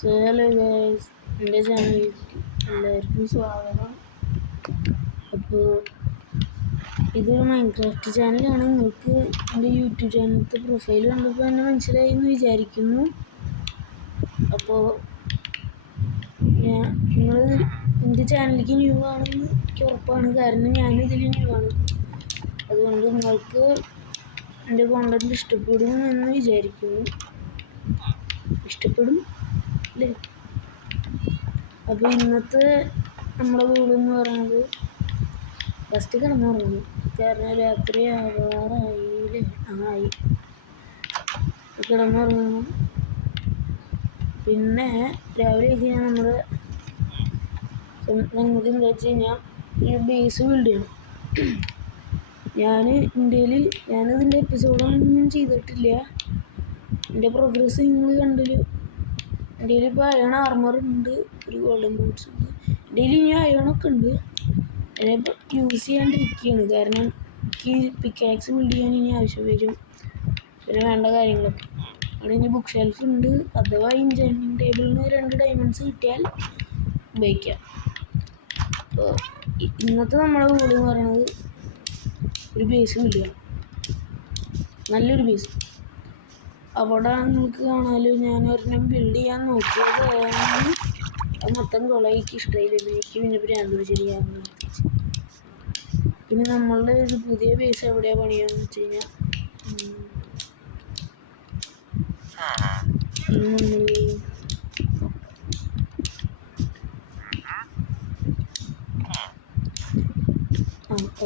So hello guys, എൻ്റെ ചാനലിലേക്ക് എല്ലാവർക്കും സ്വാഗതം. അപ്പോൾ ഇതൊരു മൈൻക്രാഫ്റ്റ് ചാനലാണ്. നിങ്ങൾക്ക് എൻ്റെ യൂട്യൂബ് ചാനലത്തെ പ്രൊഫൈൽ കണ്ടപ്പോൾ എന്നെ മനസ്സിലായി എന്ന് വിചാരിക്കുന്നു. അപ്പോൾ നിങ്ങൾ എൻ്റെ ചാനലിലേക്ക് ന്യൂ ആണെന്ന് എനിക്ക് ഉറപ്പാണ്, കാരണം ഞാനും ഇതിൽ ന്യൂ ആണ്. അതുകൊണ്ട് നിങ്ങൾക്ക് എൻ്റെ കോണ്ടന്റ് ഇഷ്ടപ്പെടും എന്ന് വിചാരിക്കുന്നു. ഇഷ്ടപ്പെടും അല്ലേ? അപ്പോൾ ഇന്നത്തെ നമ്മുടെ വീടെന്ന് പറയുന്നത് ഫസ്റ്റ് കിടന്നുറങ്ങുന്നു, കാരണം രാത്രി ആവാറായില്ലേ. ആയി കിടന്നുറങ്ങണം. പിന്നെ രാവിലെ കഴിഞ്ഞാൽ നമ്മുടെ സംഗതി എന്താ വെച്ച് കഴിഞ്ഞാൽ ഈ ബേസ് ബിൽഡ് ചെയ്യണം. ഞാനിതിൻ്റെ എപ്പിസോഡൊന്നും ചെയ്തിട്ടില്ല. എൻ്റെ പ്രോഗ്രസ് നിങ്ങൾ കണ്ടില്ല. എൻ്റെ കയ്യിൽ ഇപ്പോൾ അയൺ ആർമർ ഉണ്ട്, ഒരു ഗോൾഡൻ ബൂട്ട്സ് ഉണ്ട്. എൻ്റെ കയ്യിൽ ഇനി അയണൊക്കെ ഉണ്ട്. അതിനിപ്പോൾ യൂസ് ചെയ്യാണ്ടിരിക്കുകയാണ്, കാരണം എനിക്ക് പിക്കാക്സ് ബിൽഡ് ചെയ്യാൻ ഇനി ആവശ്യം വരും. പിന്നെ വേണ്ട കാര്യങ്ങളൊക്കെ അവിടെ ഇനി ബുക്ക് ഷെൽഫ് ഉണ്ട്. അഥവാ എൻചാന്റിങ് ടേബിളിൽ നിന്ന് 2 ഡയമണ്ട്സ് കിട്ടിയാൽ ഉപയോഗിക്കാം. അപ്പോൾ ഇന്നത്തെ നമ്മുടെ വീട് എന്ന് പറയുന്നത് ഒരു ബേസ് ബിൽഡ് ചെയ്യണം, നല്ലൊരു ബേസ്. അവിടെ നമുക്ക് കാണാമല്ലോ, ഞാൻ ഒരെണ്ണം ബിൽഡ് ചെയ്യാൻ നോക്കിയത് അത് മൊത്തം കൊളയ്ക്ക് ഇഷ്ടമായില്ല. എനിക്ക് പിന്നെ ഭ്രാന്ത് പിടിച്ചിരിക്കാമെന്ന്. പിന്നെ നമ്മളുടെ ഒരു പുതിയ ബേസ് എവിടെയാണ് പണിയാന്ന് വെച്ച് കഴിഞ്ഞാൽ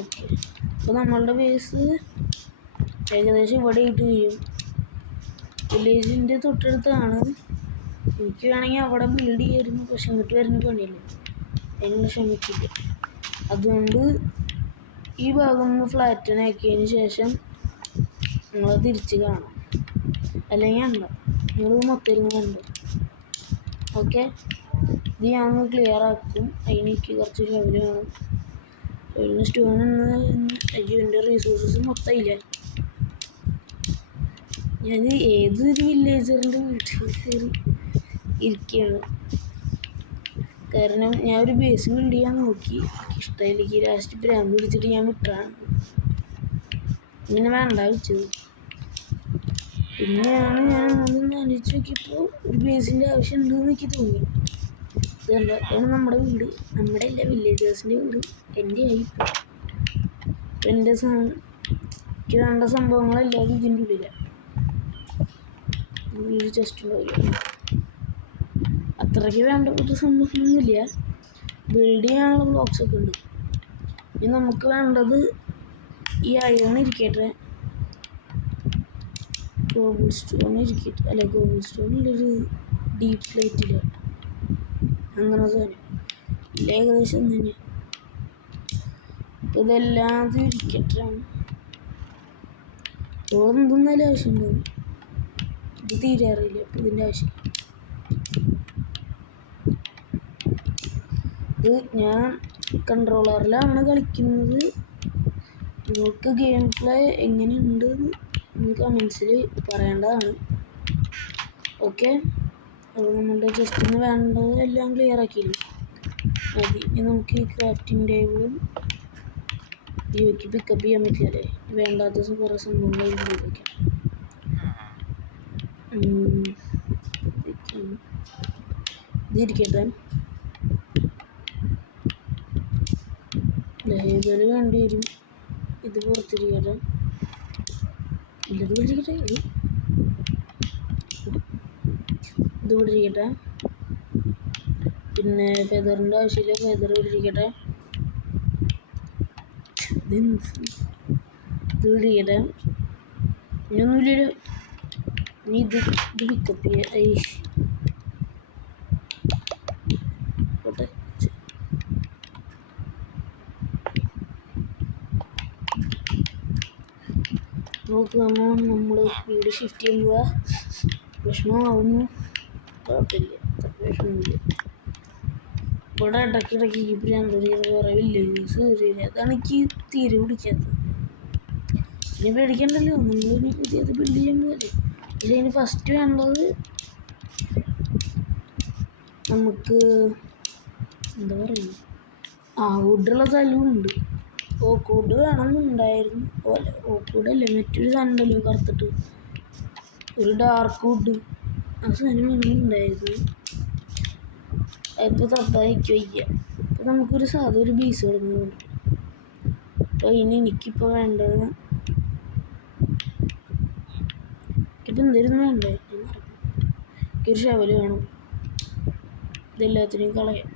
ഓക്കെ. അപ്പോൾ നമ്മളുടെ ബേസ് ഏകദേശം ഇവിടെ ഇട്ട് കഴിയും. വില്ലേജിൻ്റെ തൊട്ടടുത്താണ്. എനിക്ക് വേണമെങ്കിൽ അവിടെ ബിൽഡ് ചെയ്യായിരുന്നു, പക്ഷെ ഇങ്ങോട്ട് വരുന്ന പണിയല്ലേ, അതിനുള്ള ക്ഷമിക്കില്ല. അതുകൊണ്ട് ഈ ഭാഗം ഒന്ന് ഫ്ലാറ്റനാക്കിയതിന് ശേഷം നിങ്ങൾ തിരിച്ച് കാണാം, അല്ലെങ്കിൽ ഉണ്ടോ നിങ്ങളിത് മൊത്തം ഇരുന്ന് കണ്ടു. ഓക്കെ, ഇത് ഞാൻ ഒന്ന് ക്ലിയർ ആക്കും. അതിനെനിക്ക് കുറച്ച് ലെവൽ വേണം. ലെവലിന് സ്റ്റോൺ അയ്യോ, എൻ്റെ റിസോഴ്സസ് മൊത്തം ഇല്ല. ഞാൻ ഏതൊരു വില്ലേജറിൻ്റെ വീട്ടിൽ കയറി ഇരിക്കുകയാണ്, കാരണം ഞാൻ ഒരു ബേസ് ബിൽഡ് ചെയ്യാൻ നോക്കി, ഇഷ്ടമായില്ലെങ്കിൽ ലാസ്റ്റ് ഭ്രാന്ത് പിടിച്ചിട്ട് ഞാൻ വിട്ടാണ്. ഇങ്ങനെ വേണ്ട വെച്ചത്. പിന്നെയാണ് ഞാൻ ഒന്നൊന്ന് ആലോചിച്ച് നോക്കിയപ്പോൾ ഒരു ബേസിൻ്റെ ആവശ്യം ഉണ്ടെന്ന് എനിക്ക് തോന്നി. ഇതാണ് നമ്മുടെ വീട്, നമ്മുടെ എല്ലാ വില്ലേജേഴ്സിൻ്റെ വീട് എൻ്റെ ആയി. എൻ്റെ എനിക്ക് വേണ്ട സംഭവങ്ങളെല്ലാവരും ഇതിൻ്റെ ഉള്ളിലാണ്. ഒരു ചെസ്റ്റ് ഉണ്ടാവില്ല, അത്രയ്ക്ക് വേണ്ടപ്പെട്ട സംഭവമൊന്നുമില്ല. ബിൽഡ് ചെയ്യാനുള്ള ബ്ലോക്സൊക്കെ ഉണ്ട്. ഇനി നമുക്ക് വേണ്ടത് ഈ അയൺ ഇരിക്കട്ടെ, ഗോബിൾ സ്റ്റോൺ ഇരിക്കട്ടെ, അല്ല ഗോബിൾ സ്റ്റോണിലൊരു ഡീപ്പ് സ്ലൈറ്റില്ല, അങ്ങനെ സാധനം ഇല്ല, ഏകദേശം തന്നെ. അപ്പോൾ ഇതെല്ലാം ഇരിക്കട്ടെ. ചോറ് എന്തെന്നാലും ആവശ്യമുണ്ടാവും, ഇത് തീരാറില്ല. അപ്പോൾ ഇതിൻ്റെ ആവശ്യം ഇത് ഞാൻ കൺട്രോളറിലാണ് കളിക്കുന്നത്. നിങ്ങൾക്ക് ഗെയിം പ്ലേ എങ്ങനെയുണ്ട് എന്ന് കമൻസിൽ പറയേണ്ടതാണ്. ഓക്കെ, അപ്പോൾ നമ്മളുടെ ജസ്റ്റിന് വേണ്ടത് എല്ലാം ക്ലിയർ ആക്കിയില്ലേ മതി. ഇനി നമുക്ക് ഈ ക്രാഫ്റ്റിംഗ് ടേബിളും യുക്ക് പിക്കപ്പ് ചെയ്യാൻ പറ്റില്ലല്ലേ, വേണ്ടാത്ത കുറേ സംഭവങ്ങൾ ഉപയോഗിക്കാം. ഇതിരിക്കട്ടെ, ലേബൽ വേണ്ടി വരും. ഇത് പുറത്തിരിക്കട്ടെ, ഇത് പിടിച്ചിരിക്കട്ടെ, ഇത് പിടിച്ചിരിക്കട്ടെ. പിന്നെ ഫെദറിൻ്റെ ആവശ്യമില്ല, ഫെദർ പിടിച്ചിരിക്കട്ടെ. ഇത് പിടിക്കട്ടെ, ഇനിയൊന്നുമില്ലല്ലോ. ഇനി ഇത് പിക്കപ്പ് ചെയ്യാം. പോട്ടെ. നോക്കുമ്പോൾ നമ്മൾ വീട് ഷിഫ്റ്റ് ചെയ്യുമ്പോൾ വിഷമമാവുന്നു. കുഴപ്പമില്ല, വിഷമമില്ല. ഇവിടെ ഇടയ്ക്കിടയ്ക്ക് ഈ ഭ്രാന്തത കുറേ വില്ലേജസ് കയറിയില്ല, അതാണ് എനിക്ക് തീരെ പിടിക്കാത്തത്. ഇനി പേടിക്കണ്ടല്ലോ, നമ്മളിനി പുതിയത് ബിൽഡ് ചെയ്യാൻ പോകല്ലേ. പക്ഷേ അതിന് ഫസ്റ്റ് വേണ്ടത് നമുക്ക് എന്താ പറയുക, വുഡുള്ള സ്ഥലമുണ്ട്. ഓക്കൂഡ് വേണമെന്നുണ്ടായിരുന്നു. ഓക്കൂടല്ലേ, മറ്റൊരു സാധനം ഉണ്ടല്ലോ കറുത്തിട്ട്, ഒരു ഡാർക്ക് വുഡ്, ആ സാധനം വേണമെന്നുണ്ടായിരുന്നു. അതിപ്പോൾ തപ്പാനിക്ക് വയ്യ. അപ്പോൾ നമുക്കൊരു ഒരു ബീസ് തുടങ്ങുന്നുണ്ട്. അപ്പോൾ എനിക്കിപ്പോൾ വേണ്ടത് ഇപ്പം എന്തായിരുന്നു വേണ്ടേ, എനിക്കൊരു ഷവല് വേണം. ഇതെല്ലാത്തിനെയും കളയാം.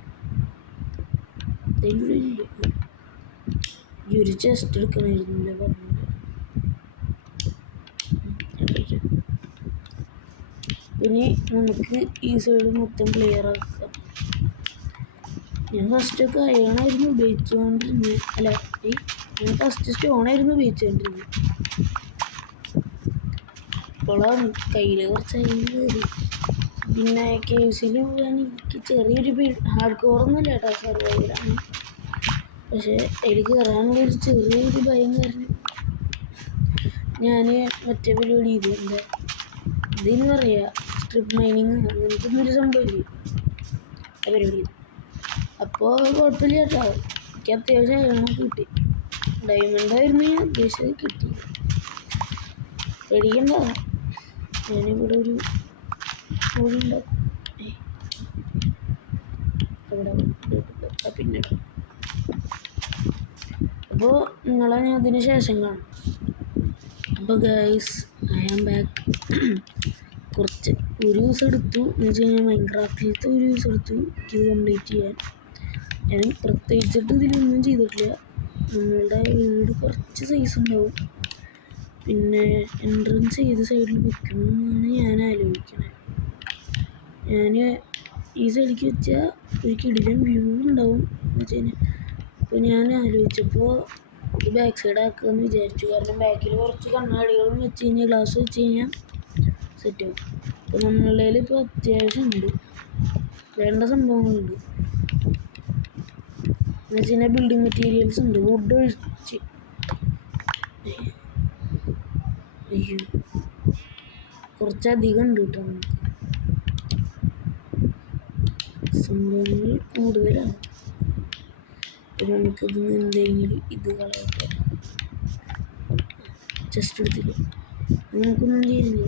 ഇല്ല, ഈ ഒരു ചെസ്റ്റ് എടുക്കണമായിരുന്നു പറഞ്ഞത്. പിന്നെ നമുക്ക് ഈ സൈഡ് മൊത്തം ക്ലിയർ ആക്കാം. ഞാൻ ഫസ്റ്റൊക്കെ അയണായിരുന്നു ഉപയോഗിച്ചുകൊണ്ടിരുന്നത്. ഞാൻ ഫസ്റ്റ് സ്റ്റോണായിരുന്നു ഉപയോഗിച്ചുകൊണ്ടിരുന്നത്. ഇപ്പോഴാണ് കയ്യിൽ കുറച്ച് അയൺ കയറി. പിന്നെ കേസിൽ പോകാൻ എനിക്ക് ചെറിയൊരു ഹാർഡ് കോറൊന്നുമില്ല കേട്ടോ, സർവൈവലാണ്. പക്ഷേ അതിൽ കയറാനുള്ളൊരു ചെറിയൊരു ഭയം കാരണം ഞാൻ മറ്റേ പരിപാടി ചെയ്തു. ഇതിന് പറയുക സ്ട്രിപ്പ് മൈനിങ്, അങ്ങനത്തെ ഒന്നൊരു സംഭവമില്ലേ, ആ പരിപാടി. അപ്പോൾ കുഴപ്പമില്ല കേട്ടോ, എനിക്ക് അത്യാവശ്യം അയണൊക്കെ കിട്ടി. ഡയമണ്ടായിരുന്നു ഞാൻ ഉദ്ദേശിച്ചത്, കിട്ടി. പേടിക്കണ്ട, ഞാനിവിടെ ഒരു ഉണ്ടാക്കും. പിന്നെ അപ്പോൾ നിങ്ങളെ ഞാൻ അതിന് ശേഷം കാണാം. അപ്പോൾ ഗൈസ്, ഐ ആം ബാക്ക്. കുറച്ച് ഒരു ദിവസം എടുത്തു എന്ന് വെച്ച് കഴിഞ്ഞാൽ മൈൻക്രാഫ്റ്റിലത്തെ ഒരു ദിവസം എടുത്തു ഇത് കംപ്ലീറ്റ് ചെയ്യാൻ. ഞാൻ പ്രത്യേകിച്ചിട്ട് ഇതിലൊന്നും ചെയ്തിട്ടില്ല. നമ്മളുടെ വീട് കുറച്ച് സൈസ് ഉണ്ടാവും, പിന്നെ എൻട്രൻസ് ഏത് സൈഡിൽ വെക്കണമെന്നാണ് ഞാൻ ആലോചിക്കുന്നത്. ഞാൻ ഈ സൈഡിലേക്ക് വെച്ചാൽ ഒരു കിടിലൻ വ്യൂ ഉണ്ടാവും എന്ന് വെച്ച് കഴിഞ്ഞാൽ. അപ്പോൾ ഞാൻ ആലോചിച്ചപ്പോൾ ഈ ബാക്ക് സൈഡ് ആക്കുകയെന്ന് വിചാരിച്ചു. കാരണം ബാക്കിൽ കുറച്ച് കണ്ണാടികളും വെച്ച് കഴിഞ്ഞാൽ, ഗ്ലാസ് വെച്ച് കഴിഞ്ഞാൽ സെറ്റാവും. അപ്പോൾ നമ്മളുടെ കയ്യിൽ ഇപ്പോൾ അത്യാവശ്യം ഉണ്ട്, വേണ്ട സംഭവങ്ങളുണ്ട്. എന്ന് വെച്ച് കഴിഞ്ഞാൽ ബിൽഡിംഗ് മെറ്റീരിയൽസ് ഉണ്ട്, വുഡ് ഒഴിച്ച്. അയ്യോ, കുറച്ചധികം ഉണ്ട് കേട്ടോ, നമുക്ക് സംഭവങ്ങൾ കൂടുതലാണ്. അപ്പോൾ നമുക്കിതിന് എന്തെങ്കിലും ഇത് കളയട്ടെ. ജസ്റ്റ് എടുത്തില്ല, നമുക്കൊന്നും ചെയ്യാനില്ല.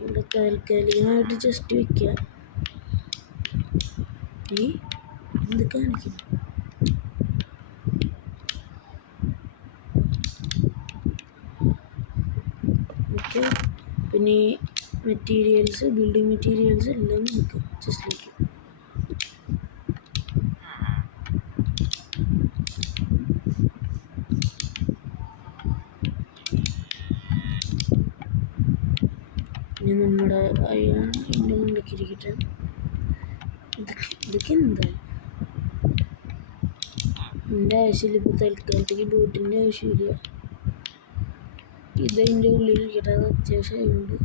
ഇവിടെ താൽക്കാലികമായിട്ട് ജസ്റ്റ് വയ്ക്കുക. എന്ത് കാണിക്കുന്നു? ഓക്കെ, പിന്നെ മെറ്റീരിയൽസ്, ബിൽഡിംഗ് മെറ്റീരിയൽസ് എല്ലാം നമുക്ക് ജസ്റ്റ് വയ്ക്കും. ഇനി നമ്മുടെ അയ്യാണ് എൻ്റെ മുണ്ടൊക്കെ ഇരിക്കട്ടെ. ഇതൊക്കെ എന്താ എൻ്റെ ആവശ്യമില്ല, ഇപ്പോൾ തൽക്കാലത്തേക്ക് ബോട്ടിൻ്റെ ആവശ്യമില്ല. ഇതെൻ്റെ ഉള്ളിലിരിക്കട്ടെ, അത് അത്യാവശ്യമായതുകൊണ്ട്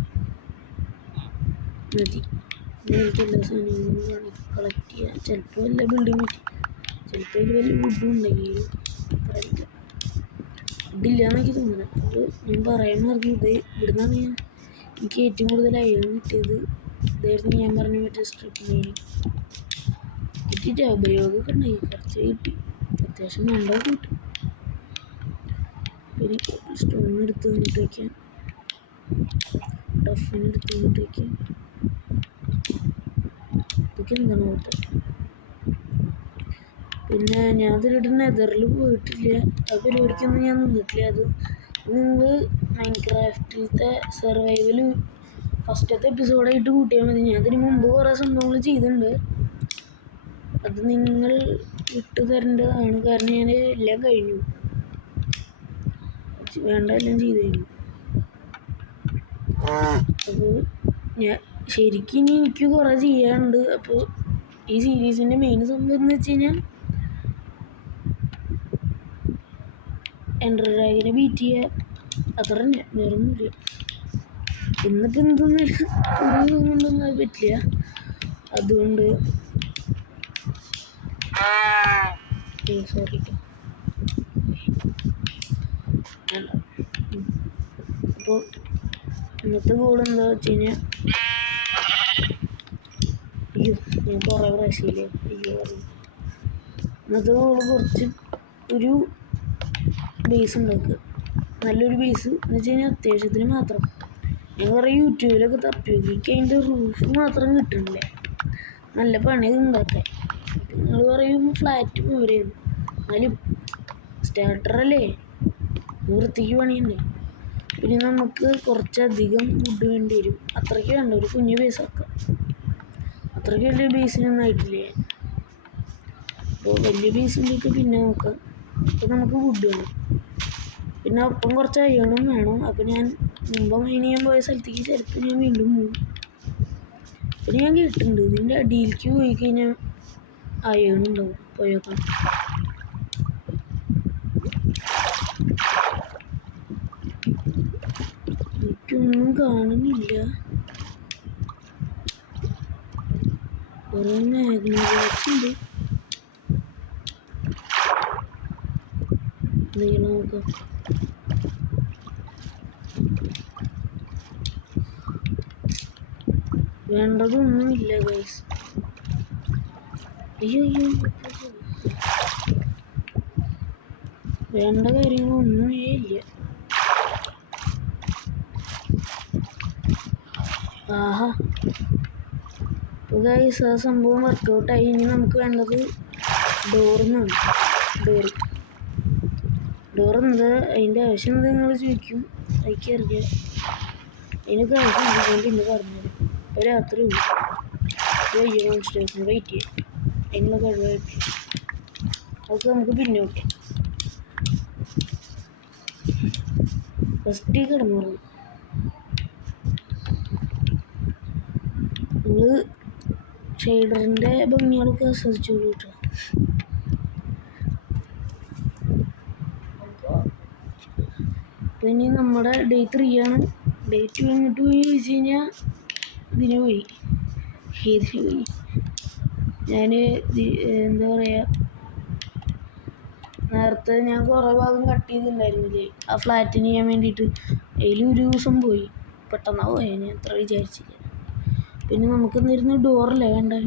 മതി. എനിക്ക് എല്ലാ സാധനങ്ങളും കളക്ട് ചെയ്യാം. ചിലപ്പോൾ വല്ല ബിൽഡിംഗ് പറ്റി, ചിലപ്പോൾ അതിൽ വലിയ വുഡും ഉണ്ടെങ്കിൽ പറയില്ല. വുഡില്ല എന്നൊക്കെ തോന്നണം. അപ്പോൾ ഞാൻ പറയാൻ പറഞ്ഞു, ഇവിടുന്നാണ് എനിക്ക് ഏറ്റവും കൂടുതൽ അയൺ കിട്ടിയത്. ഇതായിരുന്നു ഞാൻ പറഞ്ഞു മറ്റേ സ്ട്രിപ്പ് മൈനിങ്. കിട്ടിയിട്ട് ഉപയോഗമൊക്കെ ഉണ്ടായി, കുറച്ച് കിട്ടി, അത്യാവശ്യം വേണ്ടതൊക്കെ കിട്ടും. പിന്നെ സ്റ്റോൺ എടുത്ത് വന്നിട്ട് വയ്ക്കാം, ഡഫിനെടുത്ത് വന്നിട്ട് വയ്ക്കാം. ഇതൊക്കെ എന്താണ് കേട്ടോ. പിന്നെ ഞാൻ ഇതിലിട്ട് നെതറിൽ പോയിട്ടില്ല, ആ പരിപാടിക്കൊന്നും ഞാൻ നിന്നിട്ടില്ല. അത് നിങ്ങൾ മൈൻക്രാഫ്റ്റിലത്തെ സർവൈവൽ ഫസ്റ്റത്തെ എപ്പിസോഡായിട്ട് കൂട്ടിയാൽ മതി. ഞാൻ അതിന് മുമ്പ് കുറേ സംഭവങ്ങൾ ചെയ്തിട്ടുണ്ട്, അത് നിങ്ങൾ വിട്ടു തരേണ്ടതാണ്. കാരണം ഞാൻ എല്ലാം കഴിഞ്ഞു, വേണ്ട എല്ലാം ചെയ്തു കഴിഞ്ഞു. അപ്പോൾ ഞാൻ ശരിക്കും ഇനി എനിക്ക് കുറേ ചെയ്യാനുണ്ട്. അപ്പോൾ ഈ സീരീസിൻ്റെ മെയിൻ സംഭവം എന്ന് വെച്ച് കഴിഞ്ഞാൽ എൻഡർ ഡ്രാഗനെ ബീറ്റ് ചെയ്യുക, അത്ര തന്നെ, വേറൊന്നുമില്ല. ഇന്നിപ്പോൾ എന്തൊന്നും ഒരു കൊണ്ടൊന്നും അത് പറ്റില്ല. അതുകൊണ്ട് സോറി കേട്ടോ. അപ്പോൾ ഇന്നത്തെ ഗോൾ എന്താ വെച്ച് കഴിഞ്ഞാൽ അയ്യോ ഞാൻ കുറേ പ്രാവശ്യമില്ലേ അയ്യോ പറയും ഇന്നത്തെ നമ്മൾ കുറച്ച് ഒരു ബേസ് ഉണ്ടാക്കുക നല്ലൊരു ബേസ് എന്ന് വെച്ച് കഴിഞ്ഞാൽ അത്യാവശ്യത്തിന് മാത്രം ഞാൻ കുറേ യൂട്യൂബിലൊക്കെ തപ്പി നോക്കി എനിക്ക് അതിൻ്റെ റൂഫ് മാത്രം കിട്ടുന്നില്ല നല്ല പണി ഉണ്ടാക്കാൻ നിങ്ങൾ പറയും ഫ്ലാറ്റ് പോരെയെന്ന് എന്നാലും സ്റ്റാർട്ടറല്ലേ വൃത്തിക്ക് പണിയുണ്ട് പിന്നെ നമുക്ക് കുറച്ചധികം വുഡ് വേണ്ടി വരും അത്രയ്ക്ക് വേണ്ട ഒരു കുഞ്ഞ് ബേസാക്കാം അത്രയ്ക്ക് വലിയ ബേസിനൊന്നും ആയിട്ടില്ലേ അപ്പോൾ വലിയ ബേസിൻ്റെയൊക്കെ പിന്നെ നോക്കാം അപ്പോൾ നമുക്ക് വുഡ് വേണം പിന്നെ ഒപ്പം കുറച്ച് അയണും വേണം അപ്പോൾ ഞാൻ മുമ്പ് മൈൻ ചെയ്യാൻ പോയ സ്ഥലത്തേക്ക് ചിലപ്പോൾ ഞാൻ വീണ്ടും പോകും പിന്നെ ഞാൻ കേട്ടിട്ടുണ്ട് ഇതിൻ്റെ അടിയിലേക്ക് പോയി കഴിഞ്ഞാൽ അയണുണ്ടാവും പോയേക്കാം എനിക്കൊന്നും കാണുന്നില്ല കുറേ മാഗ്നൈറ്റ്സ് എന്തെങ്കിലും നോക്കാം വേണ്ടതൊന്നുമില്ല ഗൈസ് അയ്യോ വേണ്ട കാര്യങ്ങളൊന്നുമേ ഇല്ല ആഹാ ഇപ്പോൾ ഗൈസ് ആ സംഭവം വർക്കൗട്ടായി ഇനി നമുക്ക് വേണ്ടത് ഡോറെന്നാണ് ഡോർ എന്താ അതിൻ്റെ ആവശ്യം എന്താ നിങ്ങൾ ചോദിക്കും എനിക്കറിയാം അതിനൊക്കെ ആവശ്യം ഞാൻ പിന്നെ പറഞ്ഞുതരാം ഇപ്പോൾ രാത്രി സ്റ്റേഷന് വെയിറ്റ് ചെയ്യാം അതിനുള്ള കഴിവായിട്ട് അതൊക്കെ നമുക്ക് പിന്നെ നോക്കാം ഫസ്റ്റ് കിടന്നുറങ്ങും നിങ്ങൾ ഷെയ്ഡറിൻ്റെ ഭംഗികളൊക്കെ ആസ്വദിച്ചോളൂ കേട്ടോ അപ്പോൾ ഇനി നമ്മുടെ ഡേ 3 ആണ് ഡേ 2 എങ്ങോട്ട് പോയി ചോദിച്ചു കഴിഞ്ഞാൽ ഇതിന് പോയി ഞാൻ എന്താ പറയുക നേരത്തെ ഞാൻ കുറേ ഭാഗം കട്ട് ചെയ്തിട്ടുണ്ടായിരുന്നില്ലേ ആ ഫ്ലാറ്റിന് ചെയ്യാൻ വേണ്ടിയിട്ട് അതിലൊരു ദിവസം പോയി പെട്ടെന്നാ പോയി ഞാൻ അത്ര വിചാരിച്ചില്ല പിന്നെ നമുക്ക് എന്നിരുന്നു ഡോറല്ലേ വേണ്ടേ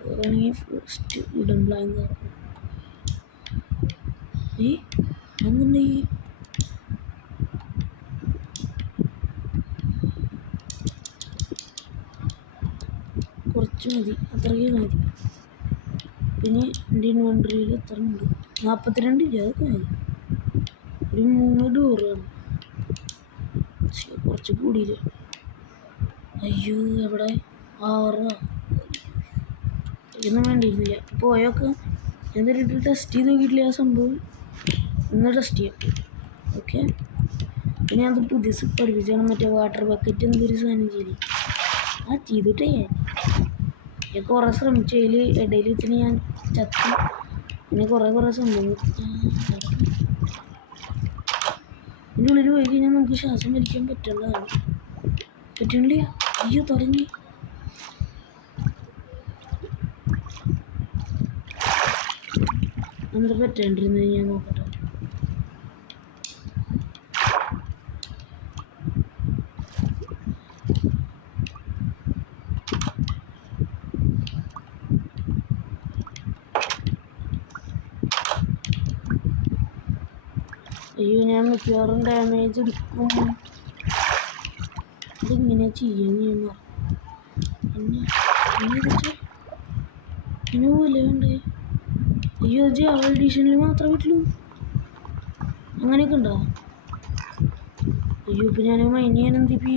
ഡോറാണെങ്കിൽ ഫസ്റ്റ് വുഡൻ പ്ലാങ്ക് അങ്ങനെ കുറച്ച് മതി അത്രയ്ക്ക് മതി പിന്നെ എൻ്റെ ഇൻവെൻട്രിയിൽ എത്ര ഉണ്ട് 42 ഇല്ല അതൊക്കെ മതി ഒരു 3 ഡോറാണ് കുറച്ച് കൂടിയില്ല അയ്യോ എവിടെ 6 ഒന്നും വേണ്ടിയിരുന്നില്ല പോയൊക്കെ ഞാൻ തരിട്ട് ടെസ്റ്റ് ചെയ്ത് നോക്കിയിട്ടില്ല ആ സംഭവം ഒന്ന് ടെസ്റ്റ് ചെയ്യാം ഓക്കെ പിന്നെ അത് പുതിയ പഠിപ്പിച്ചാണ് മറ്റേ വാട്ടർ ബക്കറ്റ് എന്തൊരു സാധനം ചെയ്യില്ല ആ ചെയ്തിട്ടേ ഞാൻ കുറേ ശ്രമിച്ചതിൽ ഇടയിൽ വെച്ചിട്ട് ഞാൻ ചത്തി പിന്നെ കുറേ സംഭവം ഇതിൻ്റെ ഉള്ളിൽ പോയി കഴിഞ്ഞാൽ നമുക്ക് ശ്വാസം വലിക്കാൻ പറ്റുന്നതാണ് പറ്റണില്ല അയ്യോ തുടങ്ങി എന്താ പറ്റാണ്ടിരുന്നത് ഞാൻ നോക്കട്ടെ അയ്യോ ഞാൻ മിക്കവാറും ഡാമേജ് എടുക്കും ഇതിങ്ങനെ ചെയ്യാന്ന് ഞാൻ പറഞ്ഞു പിന്നെ പോലെ ഉണ്ട് അയ്യോ ജാവ എഡിഷനിൽ മാത്രമേ പറ്റുള്ളൂ അങ്ങനെയൊക്കെ ഉണ്ടോ അയ്യോ ഇപ്പം ഞാൻ മൈൻ ചെയ്യാൻ എന്തിപ്പോ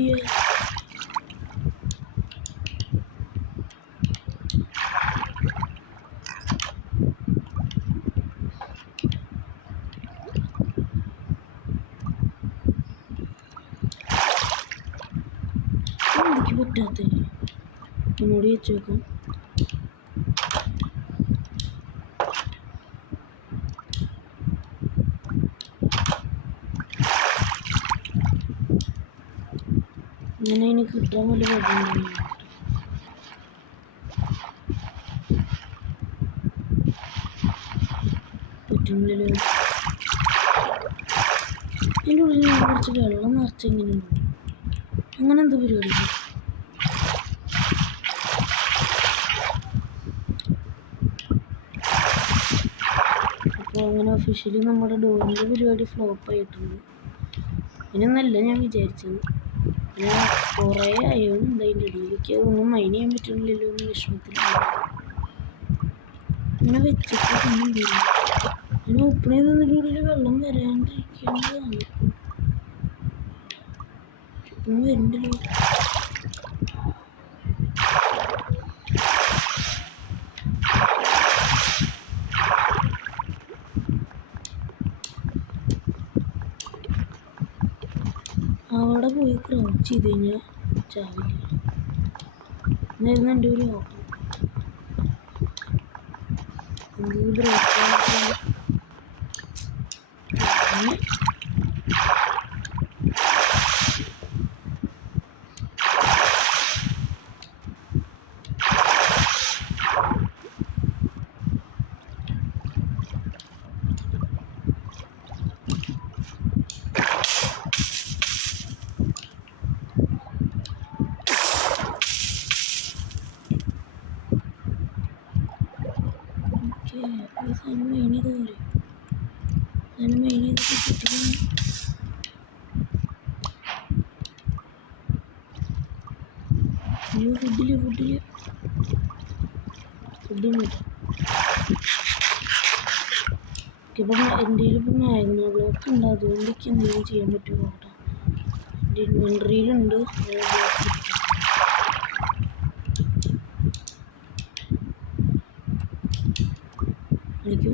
എന്തൊക്കെ പറ്റാത്ത എന്നോട് വെച്ച് നോക്കാം ഇങ്ങനെ അതിന് കിട്ടാൻ വലിയ കുഴപ്പമുണ്ടായിരുന്നു പറ്റുന്നില്ലല്ലോ അതിൻ്റെ ഉള്ളിൽ ഞാൻ കുറച്ച് വെള്ളം നിറച്ച് എങ്ങനെയുണ്ട് അങ്ങനെ എന്താ പരിപാടി അങ്ങനെ ഒഫീഷ്യലി നമ്മുടെ ഡോറിൻ്റെ പരിപാടി ഫ്ലോപ്പായിട്ടുണ്ട്. അങ്ങനെയൊന്നല്ല ഞാൻ വിചാരിച്ചത്. ഞാൻ കുറേ അയവുണ്ട് അതിൻ്റെ ഇടയിലേക്ക് ഒന്നും മൈൻ ചെയ്യാൻ പറ്റുന്നില്ലല്ലോ എന്ന് വിഷമത്തിലാണ്. അങ്ങനെ വെച്ചിട്ട് ഒന്നും വരും. ഞാൻ ഓപ്പൺ ചെയ്ത് തന്നിട്ടുള്ളിൽ വെള്ളം വരാണ്ടിരിക്കേണ്ടതാണ്. ഇപ്പം വരുന്നുണ്ടല്ലോ. അവിടെ പോയി ക്രൗച്ച് ചെയ്ത് കഴിഞ്ഞാൽ ചാവില്ല എന്നായിരുന്നു എൻ്റെ ഒരു ഓപ്പൺ. എന്ത് ബ്രേക്ക് സാധനം മെയിൻ ചെയ്ത് കയറി. സാധനം മെയിൻ ചെയ്ത് കിട്ടിയിട്ടാണ് ഫുഡില്ല ഇപ്പം എൻ്റെ ഇപ്പം മാഗ്ന ബ്ലോക്ക് ഉണ്ട്. അതുകൊണ്ട് എനിക്ക് എന്തെങ്കിലും ചെയ്യാൻ പറ്റുമോ കേട്ടോ. എൻ്റെ ഇൻവെൻട്രിയിലുണ്ട്. എനിക്ക്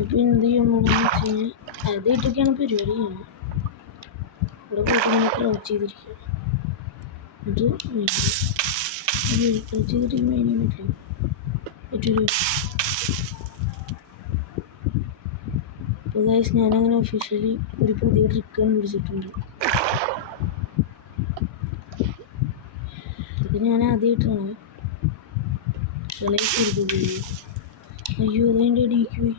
ഇപ്പം എന്ത് ചെയ്യണമെന്ന് വെച്ച് കഴിഞ്ഞാൽ അതായിട്ടൊക്കെയാണ് പരിപാടി ചെയ്യുന്നത്. ഇവിടെ പോയിട്ട് ഇങ്ങനെ ക്രൗച്ച് ചെയ്തിരിക്കുക. എന്നിട്ട് ക്രൗച്ച് ചെയ്തിട്ട് മെയിൻ ചെയ്യാൻ പറ്റില്ല. അപ്പോൾ ഗൈസ് ഞാനങ്ങനെ ഒഫീഷ്യലി ഒരു പുതിയ ട്രിക്ക് കണ്ടുപിടിച്ചിട്ടുണ്ട്. ഇതൊക്കെ ഞാൻ ആദ്യമായിട്ടാണ് ചില കരുതി. അയ്യോ അതെൻ്റെ അടിക്ക് പോയി.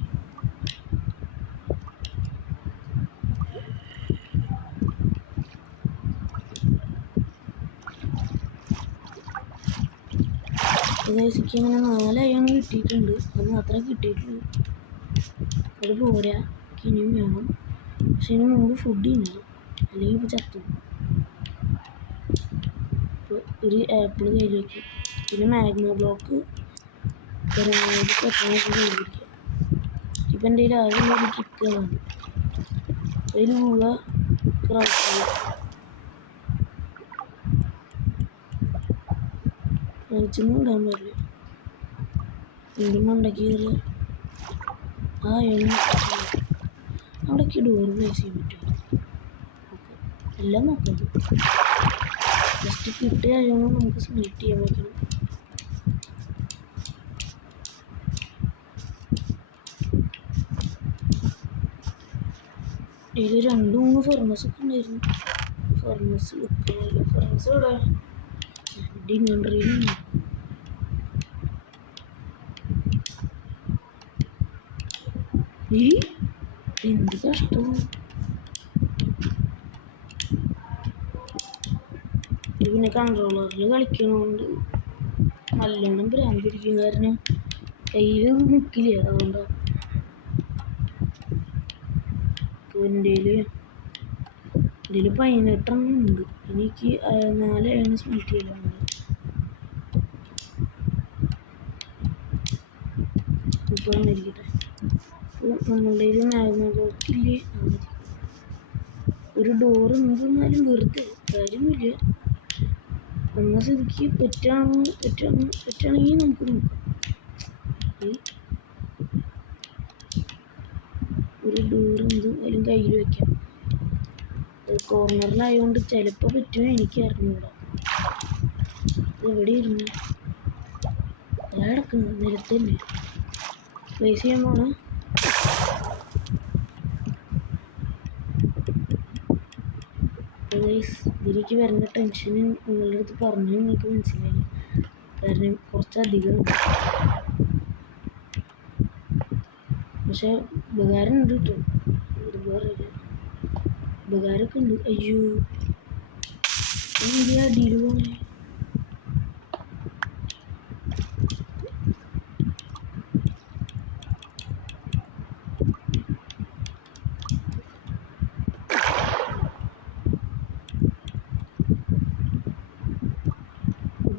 ഗൈസിക്ക് അങ്ങനെ 4 അയൺ കിട്ടിയിട്ടുണ്ട്. അത് മാത്രമേ കിട്ടിയിട്ടുള്ളൂ. അത് പോരാ, ഇനിയും വേണം. പക്ഷെ ഇതിന് മുമ്പ് ഫുഡ് തിന്നണം, അല്ലെങ്കിൽ ഇപ്പോൾ ചത്തു. ഇപ്പോൾ ഒരു ആപ്പിൾ കയ്യിലേക്ക്, പിന്നെ മാഗ്ന ബ്ലോക്ക് പരമാവധി പെട്ടെന്ന് കയ്യിൽ പിടിക്കുക. ഇപ്പം എൻ്റെ കയ്യിൽ ആകെയുള്ളൊരു ട്രിക്കാണ്. അതിൽ പോവുക, ക്രൗച്ച് ചെയ്യുക. ക്രൗച്ചൊന്നും ഇടാൻ പാടില്ല. വീണ്ടും മണ്ടയ്ക്ക് കയറുക. ആ എണ്ണ അവിടേക്ക് ഡോർ പ്ലേസ് ചെയ്യാൻ പറ്റുമോ? എല്ലാം നോക്കുന്നത് ജസ്റ്റ് കിട്ടിയ അയണം നമുക്ക് സ്മെൽറ്റ് ചെയ്യാൻ പറ്റണം. ഇതിൽ 2-3 ഫർണസ് ഒക്കെ ഉണ്ടായിരുന്നു. ഫർണസ് വെക്കുന്നില്ല. ഫർണസ് ഇവിടെ ഇൻവെൻട്രിയിലുണ്ട്. എന്ത് കഷ്ടമാണ്. പിന്നെ കൺട്രോളറിൽ കളിക്കണോണ്ട് നല്ലോണം ഭ്രാന്തിരിക്കും. കാരണം കയ്യിൽ നിൽക്കില്ല. അതുകൊണ്ടാണ്. എൻ്റെ 18 ഉണ്ട്. എനിക്ക് 4 അയൺ സ്മെൽറ്റ് ചെയ്യലുണ്ട്. ഇപ്പോൾ വന്നിരിക്കട്ടെ. നമ്മളുടെ മാഗ്ന ബ്ലോക്കില്ലേ, ഒരു ഡോർ എന്തെന്നാലും വെറുതെ കാര്യമില്ല. എന്ന സ്ഥിതിക്ക് പറ്റുകയാണെങ്കിൽ നമുക്ക് നോക്കാം. ഒരു ഡോർ എന്തായാലും കയ്യിൽ വെക്കാം. കോർണറിലായതുകൊണ്ട് ചിലപ്പോൾ പറ്റുമോ എനിക്ക് അറിഞ്ഞൂടാ. എവിടെ ഇരുന്നു കിടക്കുന്നത് നിരത്തല്ലേ പ്ലേസ് ചെയ്യാൻ പോണ. ഇതിലേക്ക് വരുന്ന ടെൻഷന് നിങ്ങളുടെ അടുത്ത് പറഞ്ഞു നിങ്ങൾക്ക് മനസ്സിലായി. കാരണം കുറച്ചധികം പക്ഷെ ഉപകാരം ഉണ്ട് കേട്ടോ. ഉപകാരമൊക്കെ ഉണ്ട്. അയ്യോ എന്തിനാ അടിയിൽ പോണേ?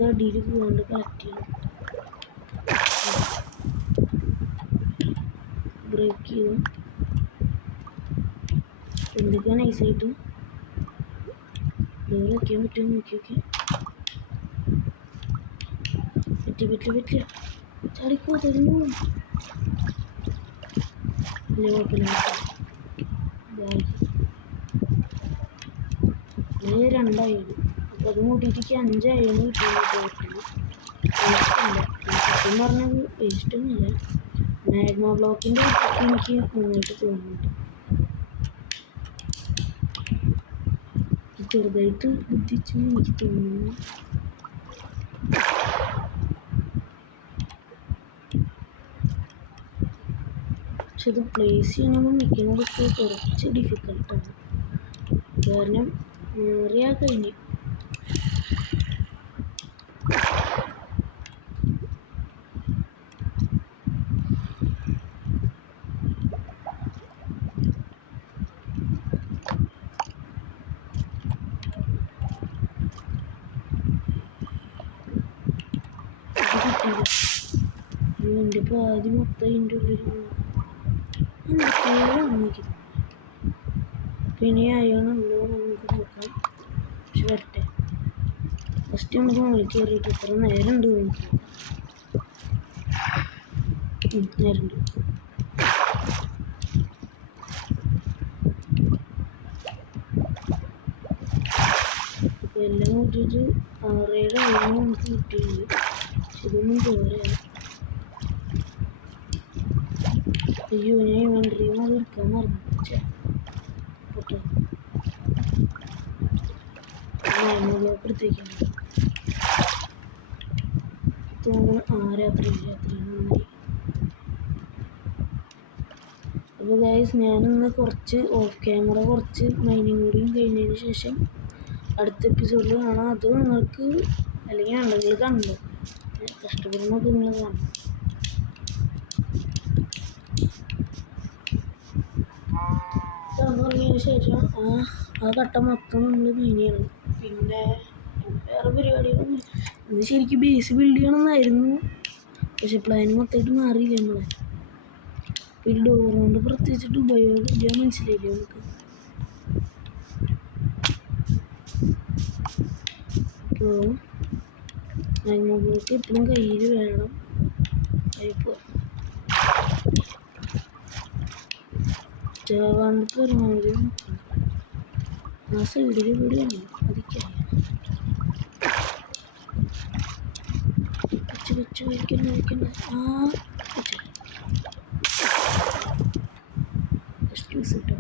നമുക്ക് അടിയിൽ പോകാണ്ട് കളക്ട് ചെയ്യണം. ബ്രേക്ക് ചെയ്തു. എന്തൊക്കെയാണ് നൈസായിട്ട് ഡോർ വയ്ക്കാൻ പറ്റുമോ നോക്കി. പറ്റില്ല ചാടിക്കോ തരുന്നു. ഇല്ല കുഴപ്പമില്ല. ഇത് 2 അയൺ. അപ്പോൾ അത് കൂട്ടിയിട്ട് 5 അയൺ കിട്ടുന്നു ടോട്ടൽ. സത്യം പറഞ്ഞത് വേസ്റ്റൊന്നുമില്ല. മാഗ്മ ബ്ലോക്കിൻ്റെ എനിക്ക് നന്നായിട്ട് തോന്നുന്നുണ്ട്. ചെറുതായിട്ട് ബുദ്ധിച്ചു എനിക്ക് തോന്നുന്നു. പക്ഷെ ഇത് പ്ലേസ് ചെയ്യണമെന്നും വെക്കുന്നതൊക്കെ കുറച്ച് ഡിഫിക്കൽട്ടാണ്. കാരണം ഏറിയാ കഴിഞ്ഞു. എൻ്റെ പാതി മൊത്തം അതിൻ്റെ ഉള്ളിൽ എനിക്ക് പിന്നെ അയാളുണ്ടോ നമുക്ക് നോക്കാം. പക്ഷെ വരട്ടെ. ഫസ്റ്റ് നമുക്ക് മുകളിൽ കയറിയിട്ട് എത്ര നേരമുണ്ട് നമുക്ക് നേരമുണ്ട്. അപ്പോൾ എല്ലാം കൂട്ടിയിട്ട് 6-7 അയൺ നമുക്ക് കിട്ടിയിട്ടുണ്ട്. പക്ഷെ ഇതൊന്നും പോരാ. അയ്യോ ഞാൻ ഇൻവെൻട്രിയിൽ നിന്ന് അത് എടുക്കാൻ മറന്നു. ഓട്ടെ ബ്ലോക്ക് എടുത്തേക്കാണ് തോന്നുന്നു. രാത്രി നന്നായി. അപ്പോൾ ഗൈസ് ഞാനിന്ന് കുറച്ച് ഓഫ് ക്യാമറ കുറച്ച് മൈനിങ് കൂടിയും കഴിഞ്ഞതിന് ശേഷം അടുത്ത എപ്പിസോഡിൽ കാണാം. അത് നിങ്ങൾക്ക് അല്ലെങ്കിൽ ഉണ്ടെങ്കിൽ കണ്ടോ കഷ്ടപ്പെടുന്നൊക്കെ നിങ്ങൾ കാണും. തുടങ്ങിയതിന് ശേഷം ആ കട്ട മൊത്തം നമ്മൾ മൈൻ ചെയ്യണം. പിന്നെ വേറെ പരിപാടികളൊന്നും ഇന്ന് ശരിക്കും ബേസ് ബിൽഡ് ചെയ്യണമെന്നായിരുന്നു. പക്ഷെ പ്ലാൻ മൊത്തമായിട്ട് മാറിയില്ല നമ്മളെ. ഈ ഡോർ കൊണ്ട് പ്രത്യേകിച്ചിട്ട് ഉപയോഗമില്ല. മനസ്സിലായില്ലേ നമുക്ക്. അപ്പോൾ മാഗ്മ ബ്ലോക്ക് എപ്പോഴും കയ്യിൽ വേണം. ഇപ്പോൾ ചാവാണ്ട് പരമാവധി നോക്കണം. ആ സൈഡിൽ കൂടിയാണ് അതിക്കറിയാം. വെച്ച് വയ്ക്കണ്ട. എക്സ്ക്യൂസ് കേട്ടോ.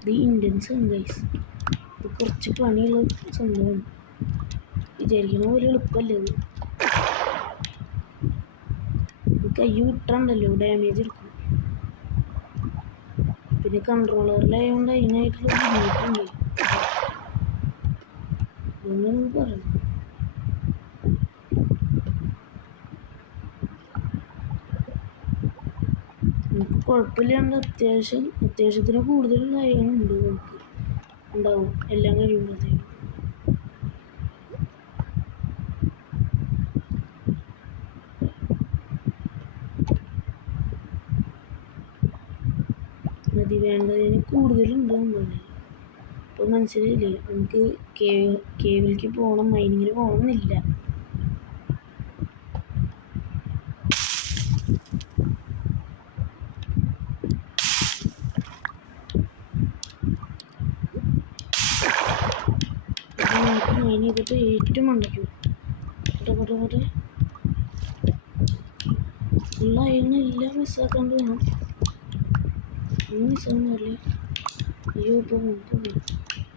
ഇത് ഇൻഡൻസ് ആണ് ഗൈസ്. ഇത് കുറച്ച് പണിയുള്ള സംഭവമാണ്. വിചാരിക്കുന്ന പോലെ എളുപ്പമല്ല ഇത്. കൈ വിട്ടുണ്ടല്ലോ ഡാമേജ് എടുക്കും. പിന്നെ കൺട്രോളറിലായതുകൊണ്ട് അതിനായിട്ടുള്ള ബുദ്ധിമുട്ടുണ്ട്. അതുകൊണ്ടാണ് പറയുന്നത്. നമുക്ക് കുഴപ്പമില്ലാണ്ട് അത്യാവശ്യത്തിന് കൂടുതലുള്ള അയണുണ്ട്. നമുക്ക് ഉണ്ടാവും എല്ലാം കഴിയുമ്പോഴത്തേക്കും. മതി വേണ്ടതിന് കൂടുതലുണ്ട് നമ്മളുടെ. അപ്പോൾ മനസ്സിലായില്ലേ നമുക്ക് കേവിലേക്ക് പോകണം, മൈനിങ്ങിന് പോകണമെന്നില്ല. നമുക്ക് മൈൻ ചെയ്തിട്ട് ഏറ്റവും മണ്ടയ്ക്കും പോട്ടെ ഉള്ള അയണെല്ലാം മിസ്സാക്കാണ്ട് വേണം. ഒന്നും മിസ്സാകാൻ പാടില്ല. അയ്യോ ഇപ്പോൾ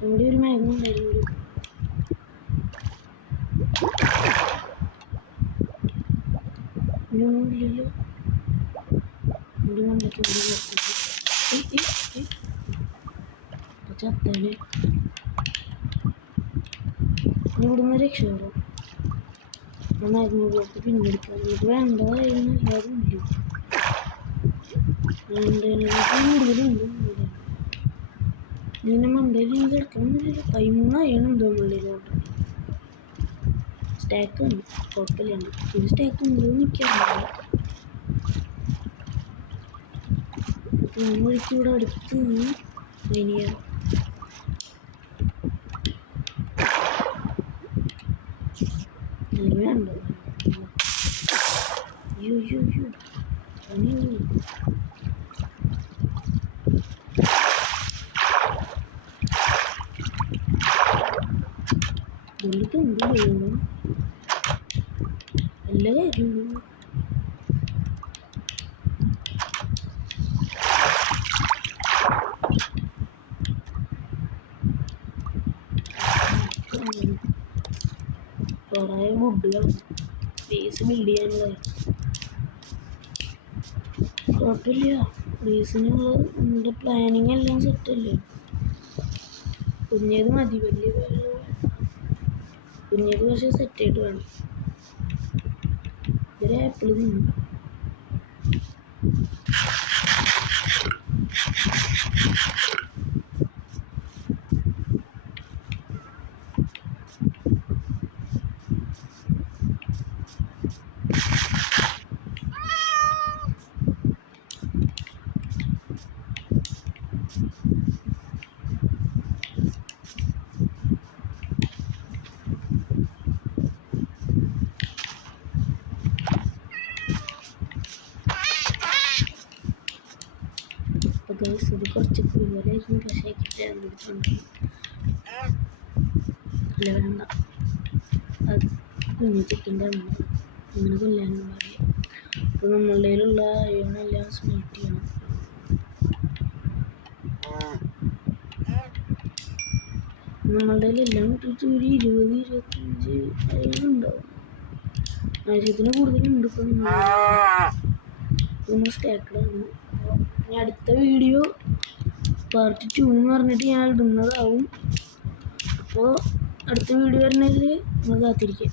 അവിടെ ഒരു മാഗ്മ ഉണ്ടായിരുന്നു. ഇനിയൊന്നും ഇല്ലല്ലോ. ഇവിടെ മണ്ടയ്ക്ക് ചത്താല് ഇവിടുന്ന് രക്ഷപ്പെടും. മാഗ്മ ബ്ലോക്ക് പിന്നെടുക്കാം. നമുക്ക് വേണ്ടതായിരുന്നു എല്ലാതും ഇല്ല. കൂടുതലുണ്ട്. ഇതിൻ്റെ മണ്ടയിൽ ഇനി കിടക്കണമെന്നില്ലല്ലോ. 13 അയണുണ്ട് നമ്മളുടെ ഓൾറെഡി. സ്റ്റാക്കാണ്, കുഴപ്പമില്ലാണ്ട്. ഒരു സ്റ്റാക്ക് ഉണ്ടോ എന്ന് എനിക്കറിയില്ല. വഴിക്ക് ഇവിടെ അടുത്ത് മൈനിയാണ്. അല്ലെങ്കിൽ വേണ്ട. അയ്യോ അയ്യോ അയ്യോ അയ്യോ പുള്ളിക്ക് എന്ത് ചെയ്യണം? നല്ല കാര്യമുണ്ട്. കുറേ വുഡുകൾ ബേസ് ബിൽഡ് ചെയ്യാനുള്ളത്. കുഴപ്പമില്ല, ബേസിനുള്ള നമ്മുടെ പ്ലാനിങ് എല്ലാം സെറ്റല്ലേ. കുഞ്ഞേത് മതി, വലിയ കുഞ്ഞേത് പക്ഷേ സെറ്റായിട്ട് വേണം. ഒരു ആപ്പിൾ തിന്നു. അപ്പോൾ ഗൈസ് ഇത് കുറച്ച് കൂടുതലായിരുന്നു, പക്ഷേ കിട്ടാൻ അല്ല വേണ്ട, അത് കുഞ്ഞു ചിക്കൻ്റെ അമ്മ അങ്ങനെ കൊല്ലാനും പാടില്ല. അപ്പോൾ നമ്മളുടെ കയ്യിലുള്ള അയണെല്ലാം സ്മെൽറ്റ് ചെയ്യണം. നമ്മളുടെ കയ്യിലെല്ലാം കിട്ടിയിട്ട് ഒരു 20-25 അയണുണ്ടാവും. ആവശ്യത്തിന് കൂടുതലുണ്ട്. ഇപ്പോൾ നമ്മൾ സ്റ്റാക്കഡാണ്. അപ്പോൾ ഇനി അടുത്ത വീഡിയോ പാർട്ട് 2 എന്ന് പറഞ്ഞിട്ട് ഞാൻ ഇടുന്നതാവും. അപ്പോൾ അടുത്ത വീഡിയോ വരുന്നതിൽ നമ്മൾ കാത്തിരിക്കാം.